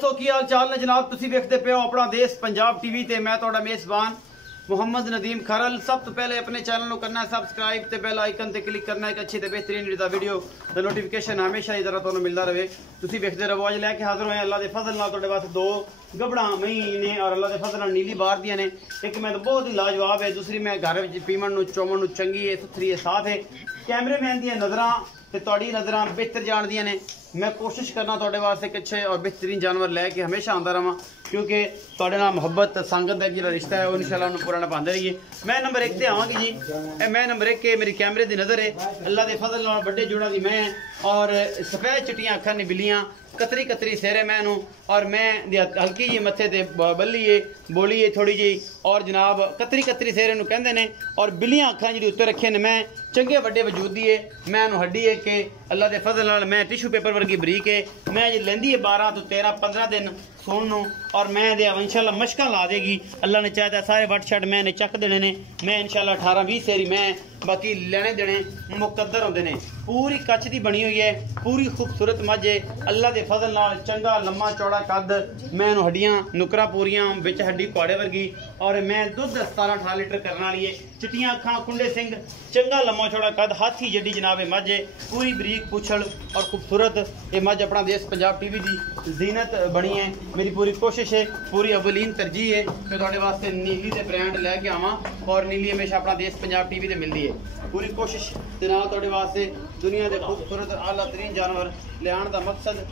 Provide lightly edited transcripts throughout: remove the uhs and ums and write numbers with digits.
दोस्तों की हाल चाल ने जनाब तुसी देखते पे हो अपना देश पंजाब टीवी ते मैं तुहाडा मेजबान मुहम्मद नदीम खरल। सब तो पहले अपने चैनल को करना है सबसक्राइब ते बेल आइकन ते क्लिक करना है। एक अच्छी ते बेहतरीन वीडियो दा नोटिफिकेशन हमेशा ही तरह तुहानू मिलता रहे। तुसी देखते रहो। अज लैके हाजिर होए अल्लाह दे फजल नाल तुहाडे वास्ते दो गबड़ा मई ने और अल्लाह दे फजल नाल नीली बार दियां ने। एक मैं तो बहुत ही लाजवाब है, दूसरी मैं घर विच पीमन नू चोमन नू चंगी है, सुथरी है, साफ है। कैमरे मैन दियां नज़रां ते तुहाडी नज़रां बेहतर जान दियां ने। मैं कोशिश करना तुहाडे वास्ते एक अच्छे और बेहतरीन जानवर लैके हमेशा आंदा रहां, क्योंकि तुहाडे नाल मुहब्बत संगत दा जिहड़ा रिश्ता है वो इंशाअल्लाह उन्हें पूरा निभांदे रहिए। मैं नंबर 1 ते आवांगी जी। मैं नंबर 1 के मेरी कैमरे दी नज़र है। अल्लाह दे फजल नाल बड़े जोड़ा दी मैं और सफेद चिट्टियां अखां ने बिल्लियां कतरी कतरी सेरे मैनू और मैं हल्की जी मत्थे ते बल्ली है बोली है थोड़ी जी और जनाब कतरी कतरी सेरे नू कहंदे ने और बिल्लियां अखां जी उत्ते रखे ने। मैं चंगे वड्डे वजूद दी है, मैं हड्डी है कि अल्लाह दे फजल नाल मैं टिशू पेपर वर्गी बरीक है। मैं जी लेंदी है 12 तो 13-15 दिन सोन नू और मैं दे इंशाअल्लाह मशकां ला देगी। अल्लाह ने चाहता सारे वट छड़ मैं ने चक देने ने। मैं इंशाअल्लाह 18-20 सेरी मैं बाकी लेने देने मुकद्दर होंदे ने। पूरी कच्छ दी बनी हुई है, पूरी खूबसूरत मझ है। अल्लाह दे फजल नाल चंगा लम्मा चौड़ा कद, मैं हड्डियां नुकरा पूरियां बिच हड्डी घोड़े वर्गी और मैं दुध 17-18 लीटर करने वाली है। चिट्टियां अखां कुंडे सिंह चंगा लम्मा चौड़ा कद हाथी जड्डी जनाब मझ है, पूरी बरीक पुछड़ और खूबसूरत ये मझ अपना देश पंजाब टीवी की जीनत बनी है। मेरी पूरी कोशिश है, पूरी अवलीन तरजीह है कि तुहाडे वास्ते नीली दे ब्रांड लैके आवां और नीली हमेशा अपना देश पंजाब टीवी ते मिलदी है। पूरी कोशिश दे नाल तुहाडे वास्ते दुनिया के खूबसूरत आला तरीन जानवर लियाण दा मकसद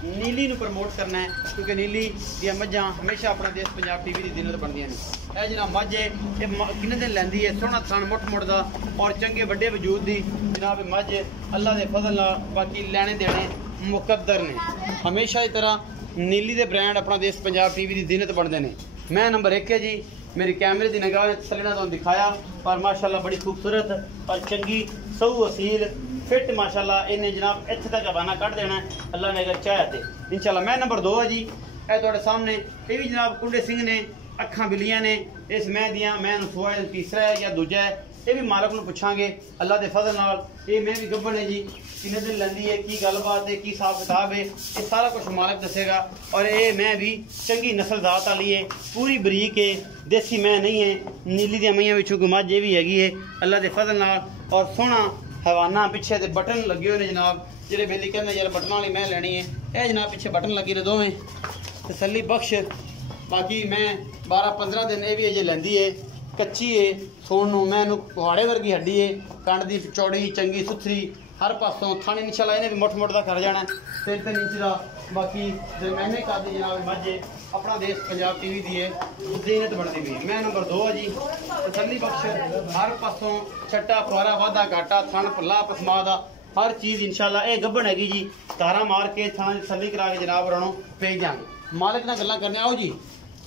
नीली नू प्रमोट करना है, क्योंकि नीली दी मझां हमेशा अपना देश पंजाब टीवी की जीनत बनदियां ने। यह जनाब मझ है ये किन्ने दिन लैंदी है, सोहना थन मुठ मुठ दा और चंगे वड्डे वजूद दी जनाब मझ अल्लाह दे फजल नाल बाकी लैने देने मुकद्दर ने। हमेशा की तरह नीली दे ब्रांड अपना देश पंजाब टीवी की जीनत बनते हैं। मैं नंबर 1 है जी। मेरी कैमरे की निगाह सलना तो दिखाया पर माशाल्लाह बड़ी खूबसूरत और चंगी सऊ असील फिट माशाल्लाह इन्हें जनाब इत्थे तक हवाना कट देना है अल्लाह ने अगर चाहे तो इंशाल्लाह। मैं नंबर 2 है जी। ए तुहाडे सामने ये भी जनाब कुंडे सिंह ने अखां बिल्लियां ने। इस मैं दियां मैं सोआ तीसरा है या दूजा है, ये भी मालक नूं पुछांगे अल्लाह दे फजल नाल। ये मैं भी गब्बन है जी, किन्ने दिन लैंदी है, की गलबात है, की हिसाब किताब है, ये सारा कुछ मालक दसेगा। और ये मैं भी चंगी नस्ल जात वाली है, पूरी बरीक है, देसी मैं नहीं है। नीली दी मईयां विचों कोई मझ ये भी हैगी है अल्लाह दे फजल नाल। और सोहना हवाना पिछे ते बटन लगे हुए ने जनाब, जेह्ड़े बेली कहंदे यार बटन वाली मैं लैनी है, यह जनाब पिछे बटन लगे ने दोवें तसल्ली बख्श। बाकी मैं 12-15 दिन ये भी अजे लैंदी है, कच्ची है, सोन नू मैं कुहाड़े वर्गी हड्डी है, कंड दी चौड़ी चंगी सुथरी हर पासों थाने इंशाल्लाह इन्हें भी मुठ मुठ का कर जाना 3-3 इंच का। बाकी दरम्याने कद दी जनाब मझ अपना देश पंजाब टीवी दी है जीनत बनती हुई। मैं नंबर 2 है जी। तसल्ली बख्श हर पासों छट्टा फुआरा वाधा घाटा थन भला पसमा दा हर चीज़ इंशाल्लाह। ये गब्बन हैगी जी, तारा मार के थाने तसल्ली करा के जनाब उन्होंने भेज देंगे। मालिक नाल गल्लां करने आओ जी।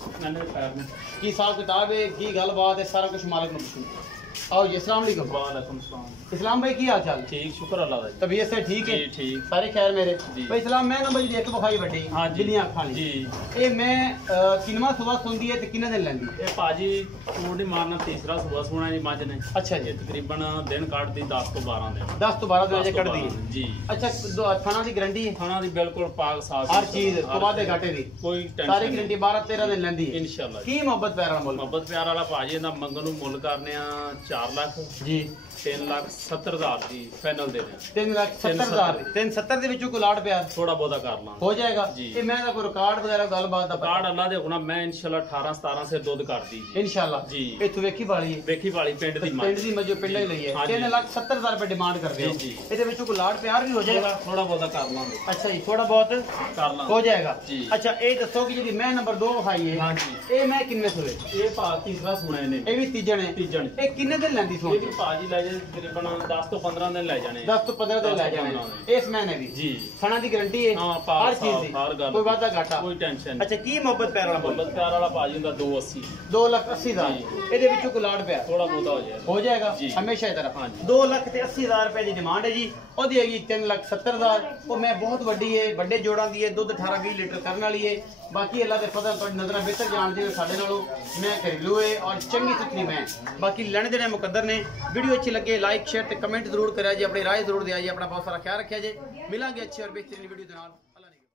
की हिसाब किताब है, की गलबात है, सारा कुछ मालिक ने पूछूं। आओ जी। अस्सलाम वालेकुम। वालेकुम सलाम। इस्लाम भाई की हाल चाल? ठीक शुक्र अल्लाह दा। तबीयत से ठीक है? ठीक सारे खैर मेरे भाई। इस्लाम मैं नंबर जी एक बखाई बड़ी हाँ बिल्लियां खानी जी। ये मैं किनवा सुबह सुनदी है ते किन्ने दिन लैंदी? ये पाजी सूट ही मारना तीसरा सुबह सोना जी मझ ने। अच्छा जी। तकरीबन दिन काटदी 10 तो 12 दिन। 10 तो 12 दिन अजे कट दी जी। अच्छा थाना दी गारंटी है? खाना दी बिल्कुल पाक साफ हर चीज तो वादे घाटे दी कोई सारी गारंटी 12-13 दिन लैंदी है इंशाल्लाह। की मोहब्बत प्यार वाला मुल्क? मोहब्बत प्यार वाला पाजी दा मंगन नू मुੱਲ करने आ 4 ਲੱਖ जी। 3,70,000 ਦੀ ਫਾਈਨਲ ਦੇ ਦੇ। 3,70,000 370 ਦੇ ਵਿੱਚੋਂ ਕੋਈ ਲਾੜ ਪਿਆਰ ਥੋੜਾ ਬਹੁਤਾ ਕਰ ਲਾਂ ਹੋ ਜਾਏਗਾ। ਜੀ। ਇਹ ਮੈਂ ਦਾ ਕੋਈ ਰਿਕਾਰਡ ਵਗੈਰਾ ਗੱਲਬਾਤ ਦਾ ਕਾਰਡ ਅੱਲਾ ਦੇ ਹੁਣਾ ਮੈਂ ਇਨਸ਼ਾਅੱਲਾ 18-17 ਸੇ ਦੁੱਧ ਕਰਦੀ इंशाल्लाह जी। इत्थों वेखी वाली है ਵੇਖੀ ਵਾਲੀ ਪਿੰਡ ਦੀ पिंड दी मजो पिंड ही लई है। 3,70,000 रुपए डिमांड करते हो जी। ਇਹਦੇ ਵਿੱਚੋਂ ਕੋਈ ਲਾੜ ਪਿਆਰ ਵੀ ਹੋ ਜਾਏਗਾ? ਥੋੜਾ ਬਹੁਤਾ ਕਰ ਲਾਂਗੇ। अच्छा जी, थोड़ा बहुत ਕਰ ਲਾਂਗੇ हो जाएगा जी। अच्छा ये दसो कि जी मैं नंबर 2 खाई है हाँ जी। ये मैं किन्ने सुने? ਇਹ ਭਾ ਤੀਸਰਾ ਸੁਣਿਆ ਨੇ। ये भी तीजन है। ਤੀਜਣ ये किन्ने दिन लैंदी ਇਹ सुन? ਵੀ ਭਾਜੀ ਲੈ ਜੇ ਤਕਰੀਬਨ 10 ਤੋਂ 15 ਦਿਨ ਲੈ ਜਾਣੇ 10 तो 15 दिन 10 लै ਤੋਂ जाने 15 दिन। इस महीने भी जी। खाना दी गारंटी है हाँ, पाक हर चीज साफ, दी हर गल कोई वादा घाटा ਕੋਈ ਟੈਨਸ਼ਨ अच्छा की मोहब्बत प्यार वाला बोल? ਮੁਹੱਬਤ ਪਿਆਰ ਵਾਲਾ ਭਾਜੀ ਹੁੰਦਾ 280 2,80,000 ਇਹਦੇ ਵਿੱਚੋਂ ਕੋਈ ਲਾੜ ਪਿਆ ਥੋੜਾ ਬਹੁਤਾ ਹੋ ਜਾਏ हो जाएगा जी। हमेशा की तरह। हाँ जी। 2,80,000 रुपए की डिमांड है जी। ਉਹਦੀ ਹੈਗੀ 3,70,000 ਉਹ ਮੈਂ ਬਹੁਤ ਵੱਡੀ ਹੈ, ਵੱਡੇ ਜੋੜਾਂ ਦੀ ਹੈ, ਦੁੱਧ 18-20 ਲੀਟਰ ਕਰਨ ਵਾਲੀ ਹੈ। ਬਾਕੀ ਅੱਲਾ ਦੇ ਫਜ਼ਲ ਤੋਂ ਨਜ਼ਰਾਂ ਬਿਹਤਰ ਜਾਣਦੇ ਨੇ ਸਾਡੇ ਨਾਲੋਂ। ਮੈਂ ਘਰੇਲੂ ਹੈ ਔਰ ਚੰਗੀ ਸੁਥਰੀ ਮੈਂ। ਬਾਕੀ ਲੈਣੇ ਦੇਣੇ ਮੁਕੱਦਰ ਨੇ। ਵੀਡੀਓ अच्छी लगे लाइक शेयर ते कमेंट जरूर करा जी, अपनी राय जरूर दिया जी। अपना बहुत सारा ख्याल रखिया जी। मिलांगे अच्छी और बेहतरीन वीडियो के नाल।